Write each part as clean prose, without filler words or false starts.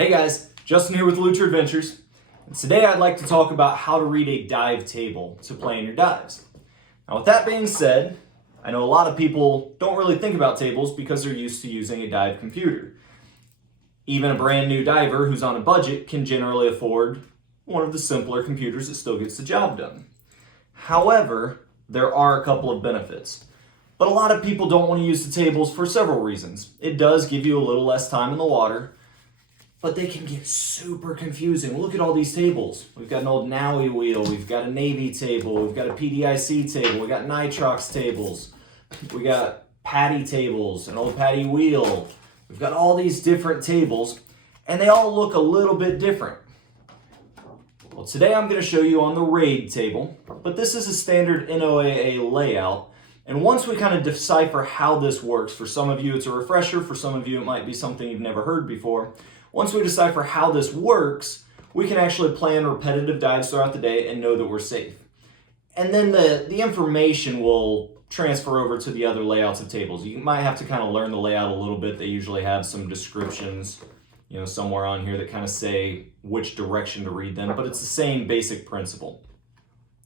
Hey guys, Justin here with Lucha Adventures. And today I'd like to talk about how to read a dive table to play in your dives. Now with that being said, I know a lot of people don't really think about tables because they're used to using a dive computer. Even a brand new diver who's on a budget can generally afford one of the simpler computers that still gets the job done. However, there are a couple of benefits. But a lot of people don't want to use the tables for several reasons. It does give you a little less time in the water, but they can get super confusing. Look at all these tables. We've got an old Nowie wheel, we've got a Navy table, we've got a PDIC table, we've got nitrox tables, we got Patty tables, an old Patty wheel. We've got all these different tables, and they all look a little bit different. Well, today I'm going to show you on the RAID table, but this is a standard NOAA layout. And once we kind of decipher how this works, for some of you it's a refresher, for some of you it might be something you've never heard before. Once we decipher how this works, we can actually plan repetitive dives throughout the day and know that we're safe. And then the information will transfer over to the other layouts of tables. You might have to kind of learn the layout a little bit. They usually have some descriptions, somewhere on here that kind of say which direction to read them, but it's the same basic principle.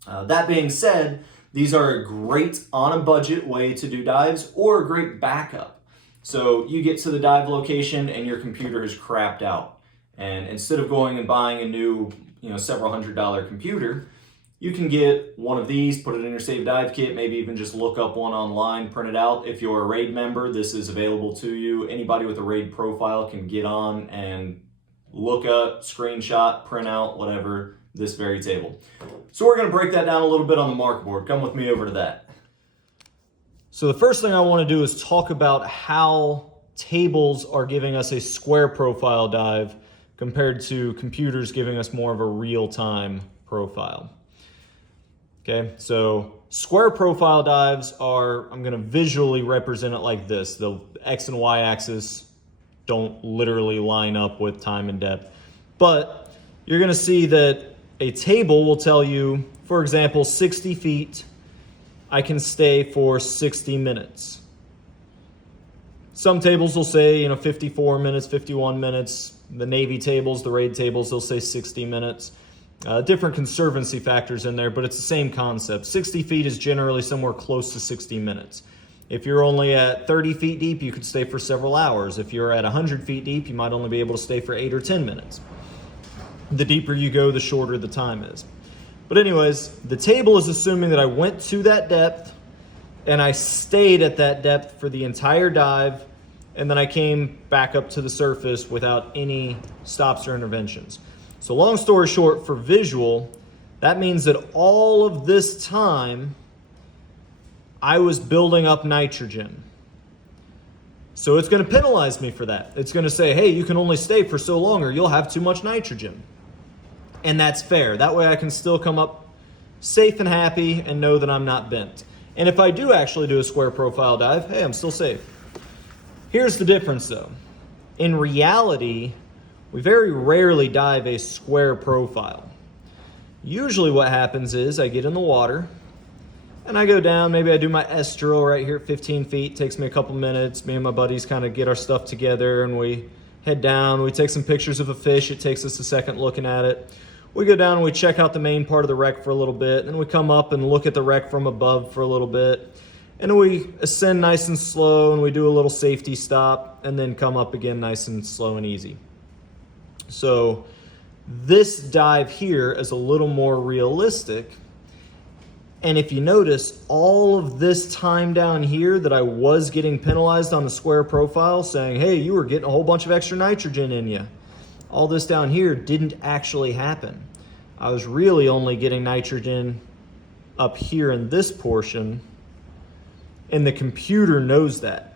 That being said, these are a great on a budget way to do dives or a great backup. So you get to the dive location and your computer is crapped out. And instead of going and buying a new, several $100 computer, you can get one of these, put it in your Save Dive kit, maybe even just look up one online, print it out. If you're a RAID member, this is available to you. Anybody with a RAID profile can get on and look up, screenshot, print out, whatever, this very table. So we're going to break that down a little bit on the mark board. Come with me over to that. So the first thing I want to do is talk about how tables are giving us a square profile dive compared to computers giving us more of a real-time profile. Okay, so square profile dives are, I'm going to visually represent it like this. The X and Y axis don't literally line up with time and depth. But you're going to see that a table will tell you, for example, 60 feet, I can stay for 60 minutes. Some tables will say, 54 minutes, 51 minutes. The Navy tables, the RAID tables, they'll say 60 minutes. Different conservancy factors in there, but it's the same concept. 60 feet is generally somewhere close to 60 minutes. If you're only at 30 feet deep, you could stay for several hours. If you're at 100 feet deep, you might only be able to stay for 8 or 10 minutes. The deeper you go, the shorter the time is. But anyways, the table is assuming that I went to that depth and I stayed at that depth for the entire dive, and then I came back up to the surface without any stops or interventions. So long story short, for visual, that means that all of this time I was building up nitrogen. So it's going to penalize me for that. It's going to say, hey, you can only stay for so long or you'll have too much nitrogen. And that's fair. That way I can still come up safe and happy and know that I'm not bent. And if I do actually do a square profile dive, hey, I'm still safe. Here's the difference though. In reality, we very rarely dive a square profile. Usually what happens is I get in the water and I go down, maybe I do my S drill right here at 15 feet, takes me a couple minutes. Me and my buddies kind of get our stuff together and we head down, we take some pictures of a fish, it takes us a second looking at it. We go down and we check out the main part of the wreck for a little bit, and then we come up and look at the wreck from above for a little bit. And then we ascend nice and slow and we do a little safety stop and then come up again nice and slow and easy. So this dive here is a little more realistic. And if you notice, all of this time down here that I was getting penalized on the square profile saying, hey, you were getting a whole bunch of extra nitrogen in you. All this down here didn't actually happen. I was really only getting nitrogen up here in this portion, and the computer knows that.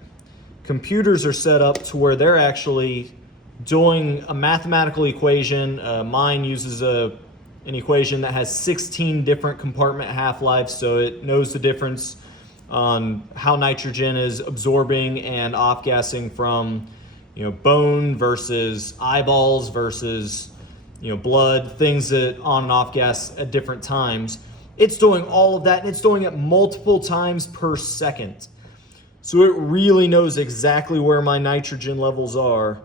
Computers are set up to where they're actually doing a mathematical equation. Mine uses an equation that has 16 different compartment half-lives, so it knows the difference on how nitrogen is absorbing and off-gassing from bone versus eyeballs versus blood, things that on and off gas at different times. It's doing all of that, and it's doing it multiple times per second. So it really knows exactly where my nitrogen levels are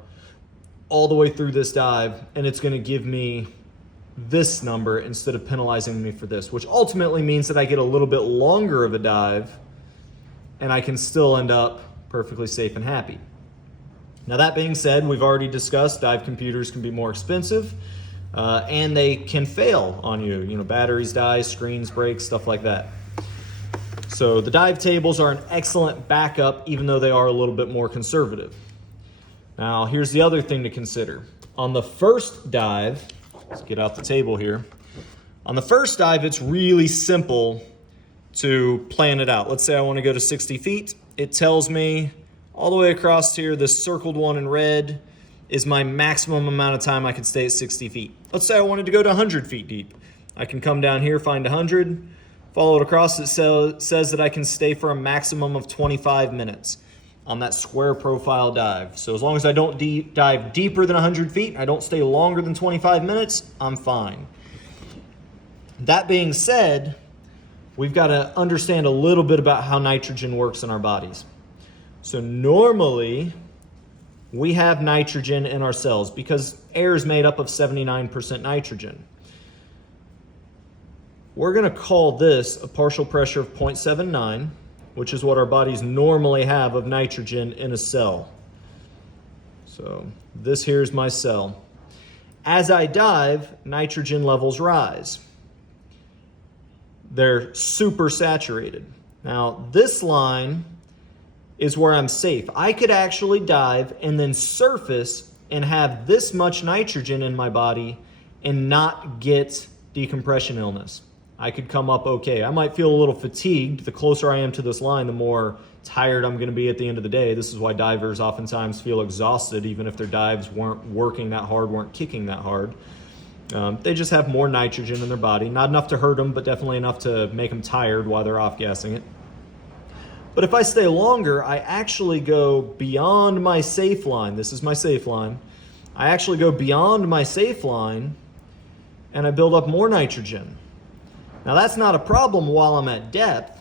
all the way through this dive, and it's going to give me this number instead of penalizing me for this, which ultimately means that I get a little bit longer of a dive and I can still end up perfectly safe and happy. Now, that being said, we've already discussed dive computers can be more expensive and they can fail on you. You know, batteries die, screens break, stuff like that. So the dive tables are an excellent backup, even though they are a little bit more conservative. Now, here's the other thing to consider. On the first dive, let's get out the table here. On the first dive, it's really simple to plan it out. Let's say I want to go to 60 feet. It tells me all the way across here, this circled one in red is my maximum amount of time I can stay at 60 feet. Let's say I wanted to go to 100 feet deep. I can come down here, find 100, follow it across. It says that I can stay for a maximum of 25 minutes on that square profile dive. So as long as I don't dive deeper than 100 feet, I don't stay longer than 25 minutes, I'm fine. That being said, we've got to understand a little bit about how nitrogen works in our bodies. So normally, we have nitrogen in our cells because air is made up of 79% nitrogen. We're going to call this a partial pressure of 0.79, which is what our bodies normally have of nitrogen in a cell. So this here is my cell. As I dive, nitrogen levels rise. They're super saturated. Now, this line is where I'm safe. I could actually dive and then surface and have this much nitrogen in my body and not get decompression illness. I could come up okay. I might feel a little fatigued. The closer I am to this line, the more tired I'm going to be at the end of the day. This is why divers oftentimes feel exhausted, even if their dives weren't working that hard, weren't kicking that hard. They just have more nitrogen in their body. Not enough to hurt them, but definitely enough to make them tired while they're off-gassing it. But if I stay longer, I actually go beyond my safe line. This is my safe line. I actually go beyond my safe line and I build up more nitrogen. Now, that's not a problem while I'm at depth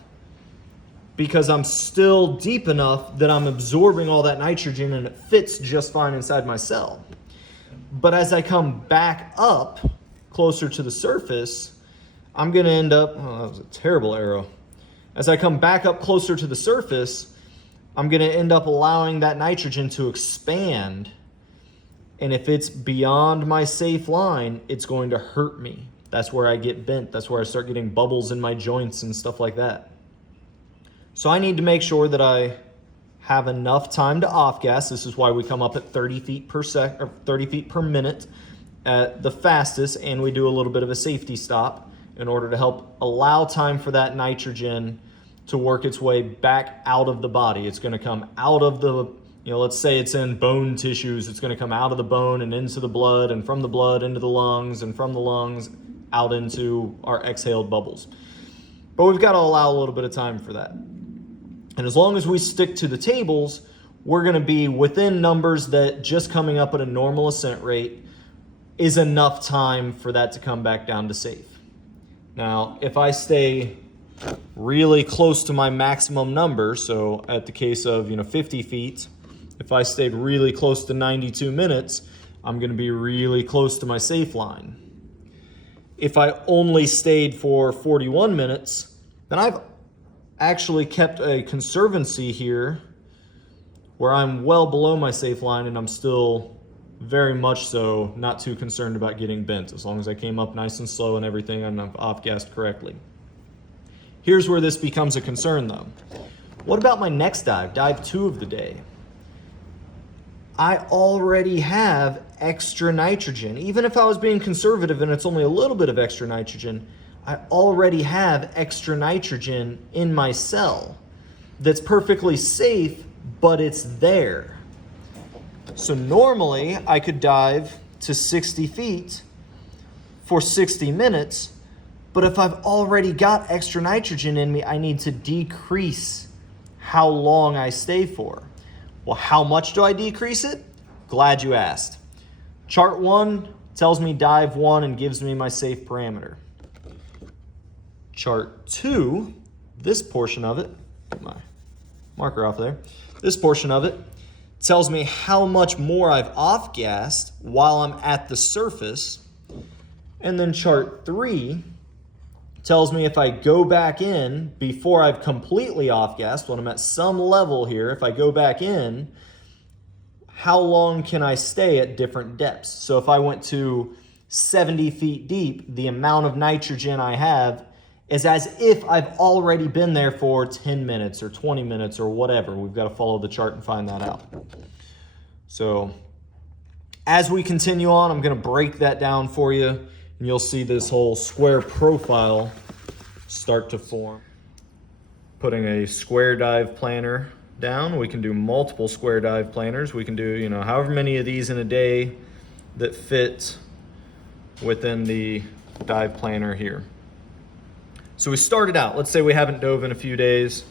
because I'm still deep enough that I'm absorbing all that nitrogen and it fits just fine inside my cell. But as I come back up closer to the surface, I'm going to end up, oh, that was a terrible arrow. As I come back up closer to the surface, I'm going to end up allowing that nitrogen to expand. And if it's beyond my safe line, it's going to hurt me. That's where I get bent. That's where I start getting bubbles in my joints and stuff like that. So I need to make sure that I have enough time to off-gas. This is why we come up at 30 feet per minute at the fastest, and we do a little bit of a safety stop in order to help allow time for that nitrogen to work its way back out of the body. It's going to come out of the, let's say it's in bone tissues. It's going to come out of the bone and into the blood, and from the blood into the lungs, and from the lungs out into our exhaled bubbles. But we've got to allow a little bit of time for that. And as long as we stick to the tables, we're going to be within numbers that just coming up at a normal ascent rate is enough time for that to come back down to safe. Now, if I stay really close to my maximum number, so at the case of 50 feet, if I stayed really close to 92 minutes, I'm going to be really close to my safe line. If I only stayed for 41 minutes, then I've actually kept a conservancy here where I'm well below my safe line and I'm still very much so not too concerned about getting bent. As long as I came up nice and slow and everything and I've off-gassed correctly. Here's where this becomes a concern though. What about my next dive, dive 2 of the day? I already have extra nitrogen. Even if I was being conservative and it's only a little bit of extra nitrogen, I already have extra nitrogen in my cell that's perfectly safe, but it's there. So normally I could dive to 60 feet for 60 minutes, but if I've already got extra nitrogen in me, I need to decrease how long I stay for. Well, how much do I decrease it? Glad you asked. Chart 1 tells me dive 1 and gives me my safe parameter. Chart 2, this portion of it, get my marker off there, this portion of it tells me how much more I've off-gassed while I'm at the surface. And then chart 3 tells me if I go back in before I've completely off-gassed, when I'm at some level here, if I go back in, how long can I stay at different depths? So if I went to 70 feet deep, the amount of nitrogen I have is as if I've already been there for 10 minutes or 20 minutes or whatever. We've got to follow the chart and find that out. So as we continue on, I'm going to break that down for you, and you'll see this whole square profile start to form. Putting a square dive planner down, we can do multiple square dive planners. We can do, however many of these in a day that fit within the dive planner here. So we started out, let's say we haven't dove in a few days.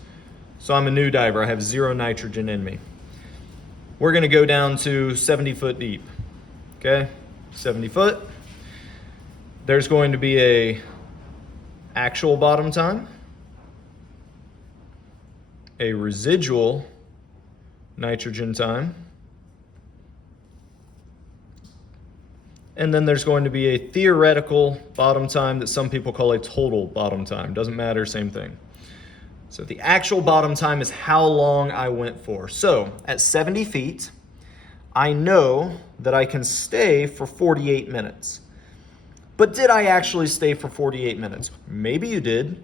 So I'm a new diver, I have 0 nitrogen in me. We're gonna go down to 70 foot deep, okay? 70 foot. There's going to be a actual bottom time, a residual nitrogen time, and then there's going to be a theoretical bottom time that some people call a total bottom time. Doesn't matter, same thing. So the actual bottom time is how long I went for. So at 70 feet, I know that I can stay for 48 minutes. But did I actually stay for 48 minutes? Maybe you did,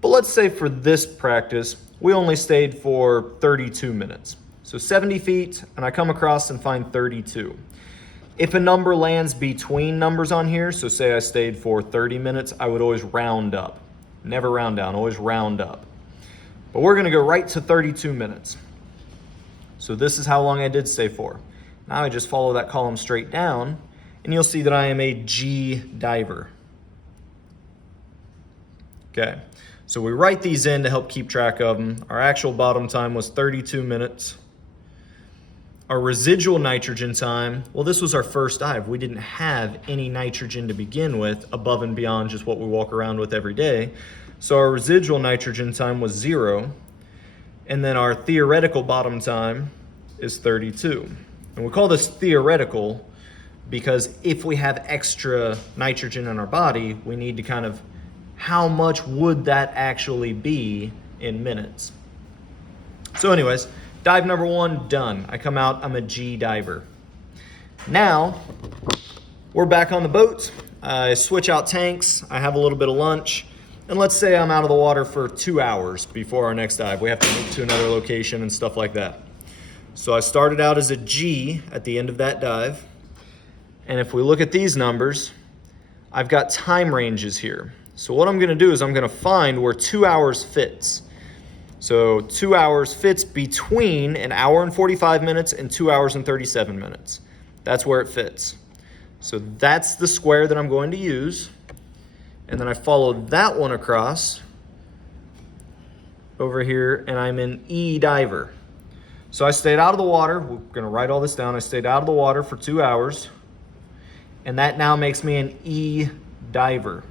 but let's say for this practice, we only stayed for 32 minutes. So 70 feet, and I come across and find 32. If a number lands between numbers on here, so say I stayed for 30 minutes, I would always round up. Never round down, always round up. But we're gonna go right to 32 minutes. So this is how long I did stay for. Now I just follow that column straight down, and you'll see that I am a G diver. Okay, so we write these in to help keep track of them. Our actual bottom time was 32 minutes. Our residual nitrogen time, well, this was our first dive. We didn't have any nitrogen to begin with above and beyond just what we walk around with every day. So our residual nitrogen time was 0. And then our theoretical bottom time is 32. And we call this theoretical because if we have extra nitrogen in our body, we need to kind of, how much would that actually be in minutes? So anyways, dive number 1, done. I come out, I'm a G diver. Now, we're back on the boat. I switch out tanks, I have a little bit of lunch, and let's say I'm out of the water for 2 hours before our next dive. We have to move to another location and stuff like that. So I started out as a G at the end of that dive. And if we look at these numbers, I've got time ranges here. So what I'm gonna do is I'm gonna find where 2 hours fits. So 2 hours fits between 1 hour and 45 minutes and 2 hours and 37 minutes. That's where it fits. So that's the square that I'm going to use. And then I follow that one across over here, and I'm an E diver. So I stayed out of the water. We're gonna write all this down. I stayed out of the water for 2 hours, and that now makes me an E diver.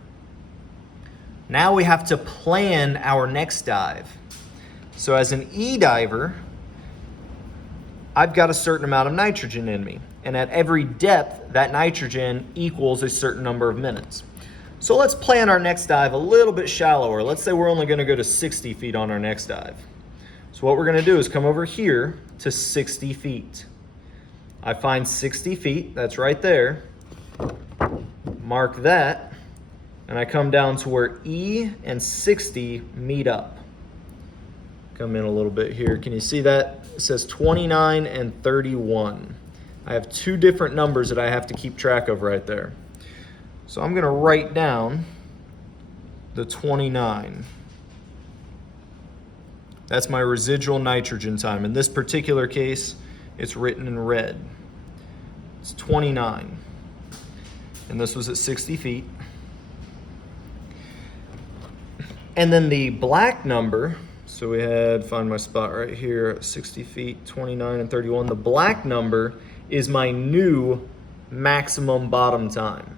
Now we have to plan our next dive. So as an E diver, I've got a certain amount of nitrogen in me, and at every depth, that nitrogen equals a certain number of minutes. So let's plan our next dive a little bit shallower. Let's say we're only gonna go to 60 feet on our next dive. So what we're gonna do is come over here to 60 feet. I find 60 feet, that's right there. Mark that, and I come down to where E and 60 meet up. Come in a little bit here. Can you see that? It says 29 and 31. I have 2 different numbers that I have to keep track of right there. So I'm gonna write down the 29. That's my residual nitrogen time. In this particular case, it's written in red. It's 29. And this was at 60 feet. And then the black number, so we had, find my spot right here at 60 feet, 29 and 31. The black number is my new maximum bottom time.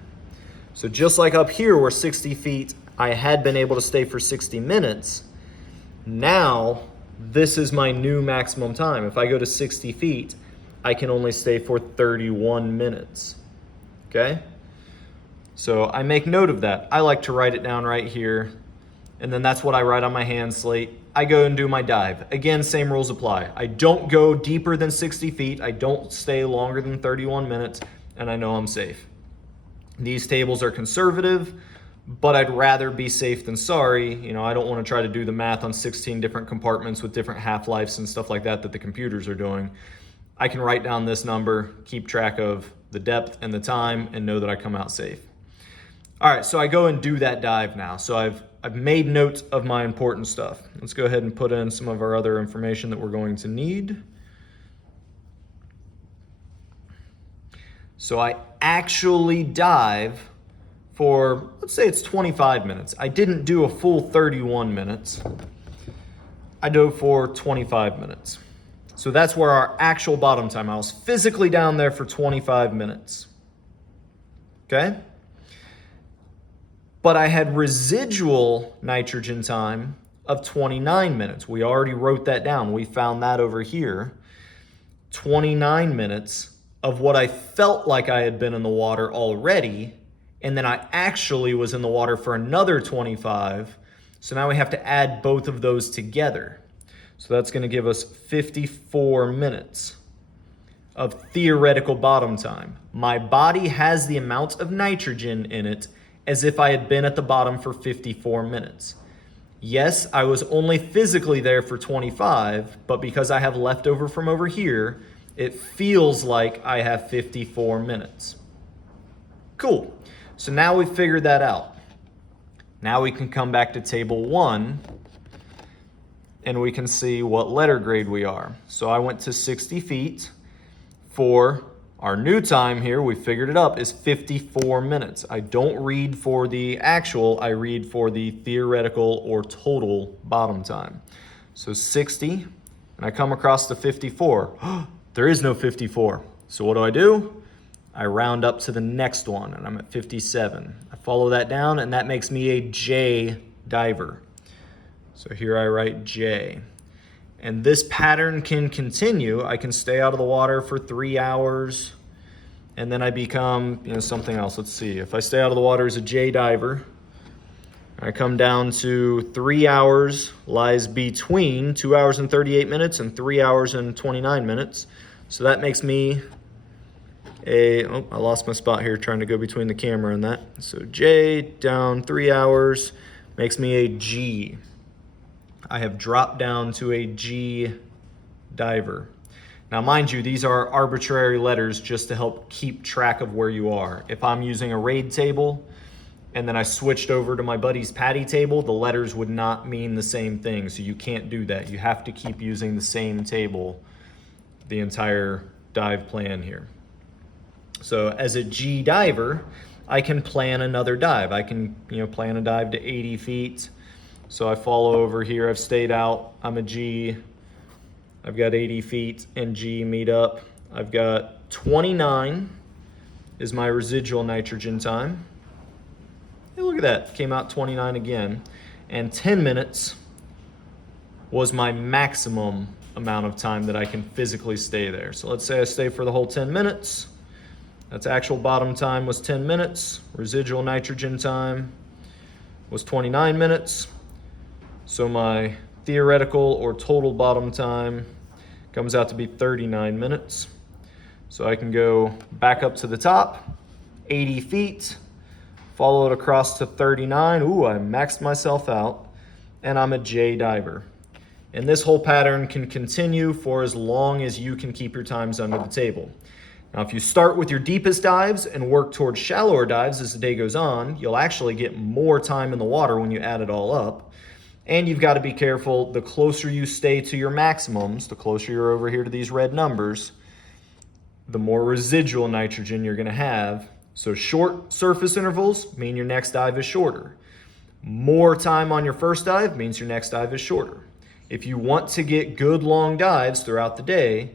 So just like up here where 60 feet, I had been able to stay for 60 minutes, now this is my new maximum time. If I go to 60 feet, I can only stay for 31 minutes, okay? So I make note of that. I like to write it down right here, and then that's what I write on my hand slate. I go and do my dive. Again, same rules apply. I don't go deeper than 60 feet. I don't stay longer than 31 minutes, and I know I'm safe. These tables are conservative, but I'd rather be safe than sorry. You know, I don't want to try to do the math on 16 different compartments with different half-lives and stuff like that that the computers are doing. I can write down this number, keep track of the depth and the time, and know that I come out safe. All right, so I go and do that dive now. So I've made notes of my important stuff. Let's go ahead and put in some of our other information that we're going to need. So I actually dive for, let's say it's 25 minutes. I didn't do a full 31 minutes. I dove for 25 minutes. So that's where our actual bottom time. I was physically down there for 25 minutes. Okay? But I had residual nitrogen time of 29 minutes. We already wrote that down. We found that over here. 29 minutes of what I felt like I had been in the water already, and then I actually was in the water for another 25. So now we have to add both of those together. So that's going to give us 54 minutes of theoretical bottom time. My body has the amount of nitrogen in it as if I had been at the bottom for 54 minutes. Yes, I was only physically there for 25, but because I have leftover from over here, it feels like I have 54 minutes. Cool. So now we've figured that out. Now we can come back to table 1 and we can see what letter grade we are. So I went to 60 feet. For our new time here, we figured it up, is 54 minutes. I don't read for the actual, I read for the theoretical or total bottom time. So 60, and I come across to 54. There is no 54. So what do? I round up to the next one, and I'm at 57. I follow that down, and that makes me a J diver. So here I write J. And this pattern can continue. I can stay out of the water for 3 hours, and then I become, something else. Let's see. If I stay out of the water as a J diver, I come down to 3 hours lies between 2 hours and 38 minutes and 3 hours and 29 minutes. So that makes me I lost my spot here trying to go between the camera and that. So J down 3 hours makes me a G. I have dropped down to a G diver. Now, mind you, these are arbitrary letters just to help keep track of where you are. If I'm using a raid table and then I switched over to my buddy's patty table, the letters would not mean the same thing. So you can't do that. You have to keep using the same table the entire dive plan here. So as a G diver, I can plan another dive. I can, plan a dive to 80 feet. So I follow over here, I've stayed out, I'm a G, I've got 80 feet and G meet up. I've got 29 is my residual nitrogen time. Hey, look at that, came out 29 again. And 10 minutes was my maximum amount of time that I can physically stay there. So let's say I stay for the whole 10 minutes. That's actual bottom time was 10 minutes. Residual nitrogen time was 29 minutes. So my theoretical or total bottom time comes out to be 39 minutes. So I can go back up to the top, 80 feet, follow it across to 39. Ooh, I maxed myself out, and I'm a J diver. And this whole pattern can continue for as long as you can keep your times under the table. Now, if you start with your deepest dives and work towards shallower dives as the day goes on, you'll actually get more time in the water when you add it all up. And you've got to be careful, the closer you stay to your maximums, the closer you're over here to these red numbers, the more residual nitrogen you're going to have. So short surface intervals mean your next dive is shorter. More time on your first dive means your next dive is shorter. If you want to get good long dives throughout the day,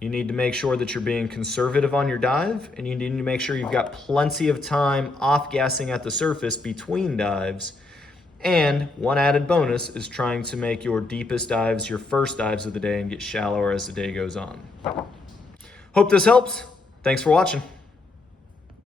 you need to make sure that you're being conservative on your dive, and you need to make sure you've got plenty of time off-gassing at the surface between dives. And one added bonus is trying to make your deepest dives your first dives of the day and get shallower as the day goes on. Hope this helps. Thanks for watching.